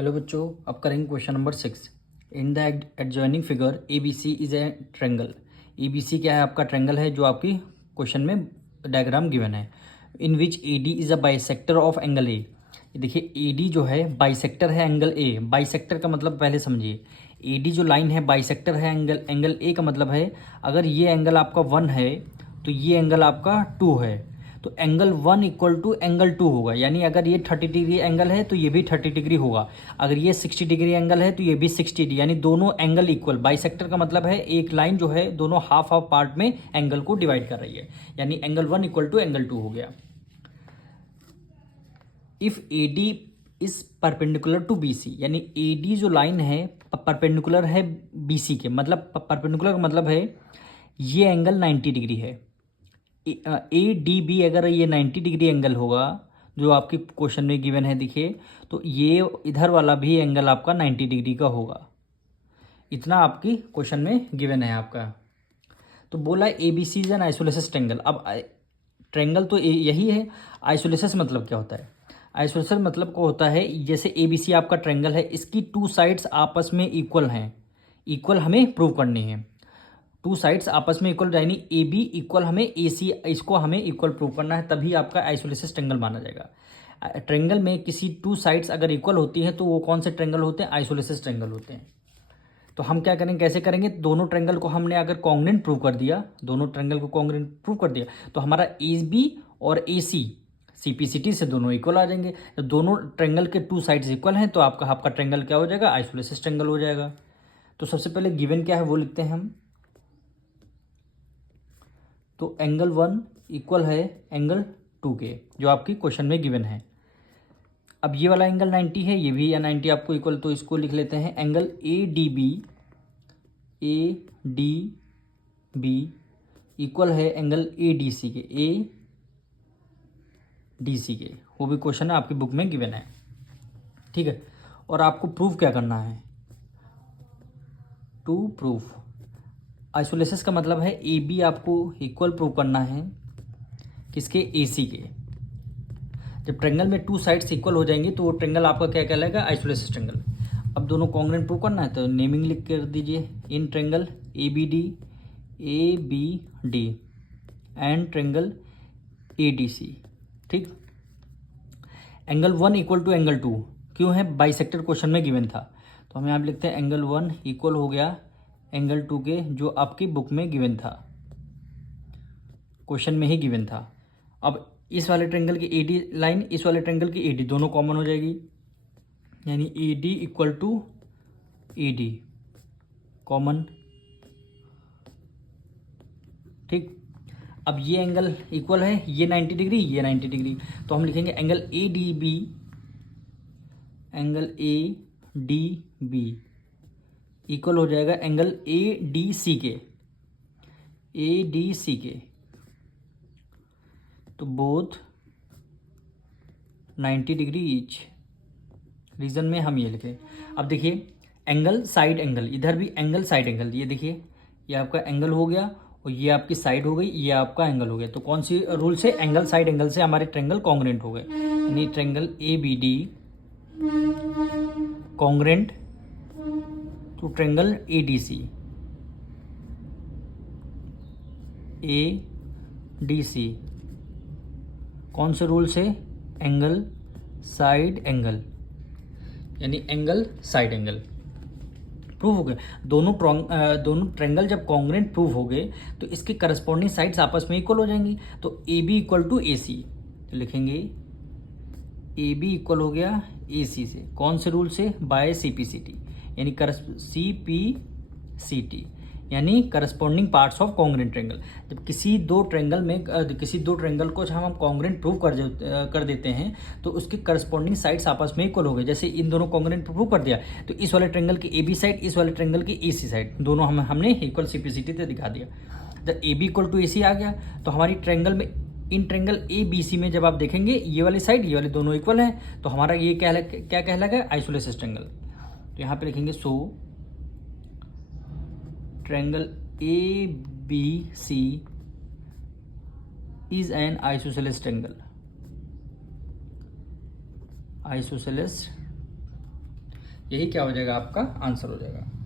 Hello बच्चों, अब करेंगे question number 6। In the adjoining figure A B C is a triangle. A B C क्या है? आपका ट्रेंगल है जो आपकी क्वेश्चन में डायग्राम गिवन है। In which A D is a bisector of angle A. देखिए ए डी जो है बाइसेक्टर है एंगल ए। बाइसेक्टर का मतलब पहले समझिए। ए डी जो लाइन है बाइसेक्टर है एंगल ए का मतलब है अगर ये एंगल आपका 1 है तो ये एंगल आपका 2 है, तो एंगल 1 इक्वल टू एंगल 2 होगा। यानी अगर ये 30 डिग्री एंगल है तो ये भी 30 डिग्री होगा। अगर ये 60 डिग्री एंगल है तो ये भी 60 डिग्री, यानी दोनों एंगल इक्वल। बाइसेक्टर का मतलब है एक लाइन जो है दोनों हाफ हाफ पार्ट में एंगल को डिवाइड कर रही है, यानी एंगल 1 इक्वल टू एंगल 2 हो गया। If A D is perpendicular to B C, यानी ए डी जो लाइन है परपेंडिकुलर है बी सी के, मतलब परपेंडिकुलर का मतलब है ये एंगल 90 डिग्री है। ए डी बी अगर ये 90 डिग्री एंगल होगा जो आपके क्वेश्चन में गिवन है, देखिए तो ये इधर वाला भी एंगल आपका 90 डिग्री का होगा। इतना आपकी क्वेश्चन में गिवन है आपका। तो बोला A B C is an isosceles triangle. अब ट्रेंगल तो यही है। आइसोलेसिस मतलब क्या होता है? आइसोलेसिस मतलब को होता है जैसे ए बी सी आपका ट्रेंगल है, इसकी टू साइड्स आपस में इक्वल हैं। इक्वल हमें प्रूव करनी है। टू साइड्स आपस में इक्वल, यानी ए बी इक्वल हमें ए सी, इसको हमें इक्वल प्रूव करना है, तभी आपका आइसोलेसिस ट्रेंगल माना जाएगा। ट्रेंगल में किसी टू साइड्स अगर इक्वल होती हैं तो वो कौन से ट्रेंगल होते हैं? आइसोलेसिस ट्रेंगल होते हैं। तो हम क्या करेंगे, कैसे करेंगे? दोनों ट्रेंगल को हमने अगर कॉन्ग्रुएंट प्रूव कर दिया, दोनों ट्रेंगल को कॉन्ग्रुएंट प्रूव कर दिया तो हमारा ए बी और ए सी सीपीसीटी से दोनों इक्वल आ जाएंगे। तो दोनों ट्रेंगल के टू साइड्स इक्वल हैं तो आपका ट्रेंगल क्या हो जाएगा? आइसोलेसिस ट्रेंगल हो जाएगा। तो सबसे पहले गिवन क्या है वो लिखते हैं हम। तो एंगल 1 इक्वल है एंगल 2 के, जो आपकी क्वेश्चन में गिवन है। अब ये वाला एंगल 90 है, ये भी 90 आपको इक्वल, तो इसको लिख लेते हैं angle A D B equal है एंगल ए डी सी के, वो भी क्वेश्चन है आपकी बुक में गिवन है। ठीक है, और आपको प्रूव क्या करना है? टू प्रूफ आइसोलेसिस का मतलब है ए बी आपको इक्वल प्रूव करना है किसके? ए सी के। जब ट्रेंगल में टू साइड्स इक्वल हो जाएंगे तो वो ट्रेंगल आपका क्या कहलाएगा? Isosceles triangle. अब दोनों कॉन्ग्रुएंट प्रूव करना है तो नेमिंग लिख कर दीजिए। In triangle A B D and triangle A D C. ठीक, एंगल 1 इक्वल टू एंगल 2 क्यों है? बाइसेक्टर क्वेश्चन में गिवन था, तो हम यहाँ पे लिखते हैं एंगल 1 इक्वल हो गया एंगल 2 के, जो आपकी बुक में गिवन था, क्वेश्चन में ही गिवन था। अब इस वाले ट्रेंगल की ए डी लाइन, इस वाले ट्रेंगल की ए डी दोनों कॉमन हो जाएगी, यानी A D equal to A D common. ठीक, अब ये एंगल इक्वल है, ये 90 डिग्री, ये 90 डिग्री, तो हम लिखेंगे angle A D B equal हो जाएगा एंगल ए डी सी के, तो बोथ 90 डिग्री ईच। रीजन में हम ये लिखें। अब देखिए एंगल साइड एंगल, इधर भी एंगल साइड एंगल, ये देखिए ये आपका एंगल हो गया और ये आपकी साइड हो गई, ये आपका एंगल हो गया। तो कौन सी रूल से? एंगल साइड एंगल से हमारे ट्रेंगल कॉन्ग्रुएंट हो गए, यानी triangle A B D congruent to triangle A D C, कौन से रूल से? एंगल साइड एंगल, यानी एंगल साइड एंगल प्रूव हो गए। दोनों ट्रेंगल जब कॉन्ग्रुएंट प्रूव हो गए तो इसके करस्पॉन्डिंग साइड्स आपस में इक्वल हो जाएंगी। तो ए बी इक्वल टू ए सी, तो लिखेंगे ए बी इक्वल हो गया ए सी से, कौन से रूल से? By C P C T, यानी सी पी सी टी, यानी corresponding parts of congruent triangle. जब किसी दो ट्रेंगल को जब हम कॉन्ग्रुएंट प्रूव कर देते हैं तो उसके करस्पॉन्डिंग साइड्स आपस में इक्वल हो गए। जैसे इन दोनों कॉन्ग्रुएंट प्रूव कर दिया तो इस वाले ट्रेंगल की ए बी साइड, इस वाले ट्रेंगल की ए सी साइड, दोनों हमने इक्वल सीपीसीटी से दिखा दिया। जब ए बी इक्वल टू ए सी आ गया तो हमारी ट्रेंगल में, इन ट्रेंगल ए बी सी में जब आप देखेंगे ये वाली साइड ये वाले दोनों इक्वल हैं, तो हमारा ये क्या कहलाएगा? Isosceles triangle. तो यहाँ पे लिखेंगे so triangle A B C is an isosceles triangle. यही क्या हो जाएगा, आपका आंसर हो जाएगा।